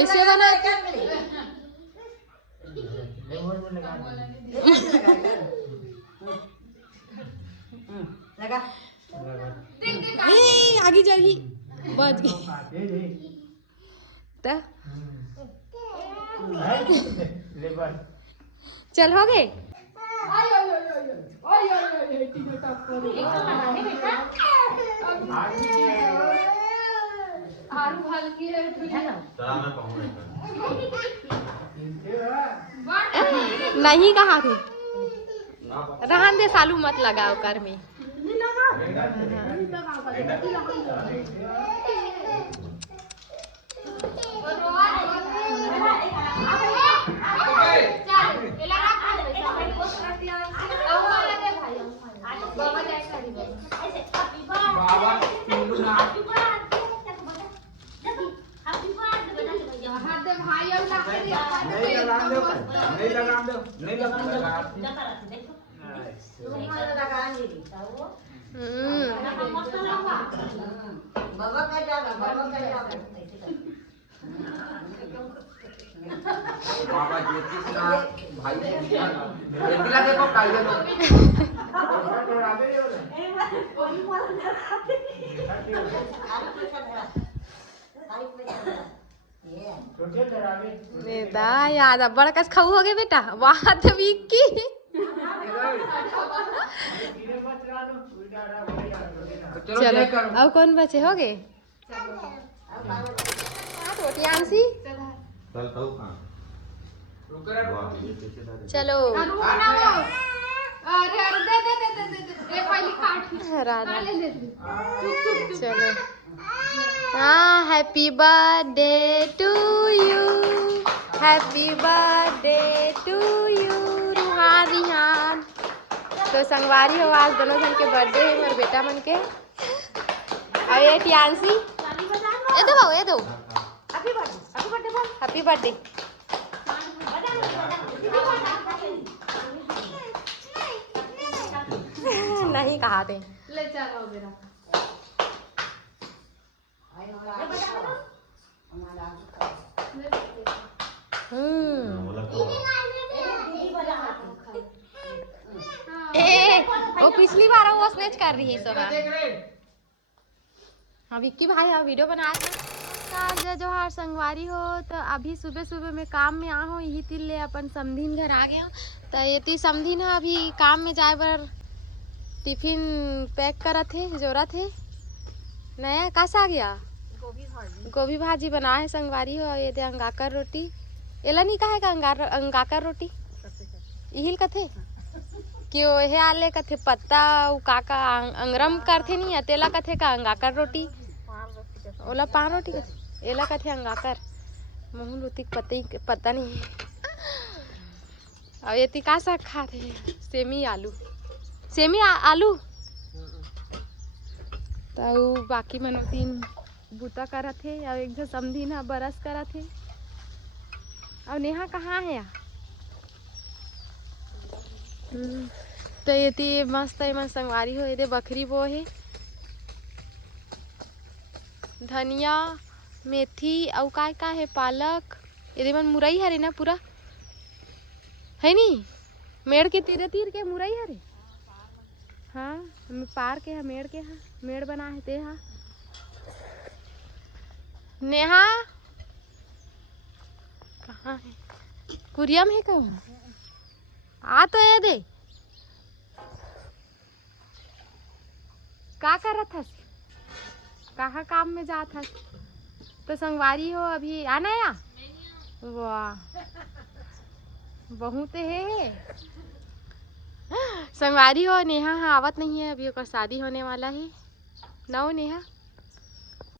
कैसे बना आगे जागी बच गई चल हो गए नहीं कहा थे रहन दे सालू मत लगाओ कर में बाबा ज्योतिषनाथ भाई दिला देखो कालिया लो नेता याद बड़ा कस खाऊ हो गए बेटा वाह तो विक्की चलो अब कौन बचे हो गए रोटियांसी चलो चलो हाँ happy birthday to you happy birthday to you Ruhan Rihan तो संगवारी हो आज दोनों जन के बर्थडे है मेरे बेटा मन के और ये टियांसी ये दो भाव ये दो हैप्पी बर्थडे नहीं कहा थे ले चलो मेरा वो पिछली बार वो स्नेच कर रही है सब हाँ विक्की भाई आप वीडियो बनाया था जोहार संगवारी हो तो अभी सुबह सुबह में काम में आ हो यही तिल ले अपन समधीन घर आ गया तो ये ती समधीन है अभी काम में जाए बर टिफिन पैक करा थे जोरा थे नया कैसा आ गया गोभी भाजी बना है संगवारी हो ये दे अंगाकर रोटी एला नहीं कहा है अंगाकर रोटी इहिल कथे कि ओहे आले कथे पत्ता काका अंगरम करथे नहीं अतेला कथे का अंगाकर रोटी ओला पान रोटी कथे एला कथे अंगाकर महू रोटी पत्ता नहीं और ये का साग खाते सेमी आलू तो बाकी मनो तीन बूता करा थे और एक जो समझी ना बरस करा थे और नेहा कहाँ है तो ये मस्त है मन संगवारी हो ये बकरी वो है धनिया मेथी और का है पालक ये मन मुरई हरे ना पूरा है नी मेड़ के तीर के मुरई हरे हाँ पार के है मेड़ के है मेड़ बना है ते हा नेहा कहाँ है कुरियम है कहाँ आ तो ये दे का कर रहा था कहाँ काम में जा था तो संगवारी हो अभी आना या वाह बहुत है संगवारी हो नेहा हाँ आवत नहीं है अभी शादी होने वाला है ना नेहा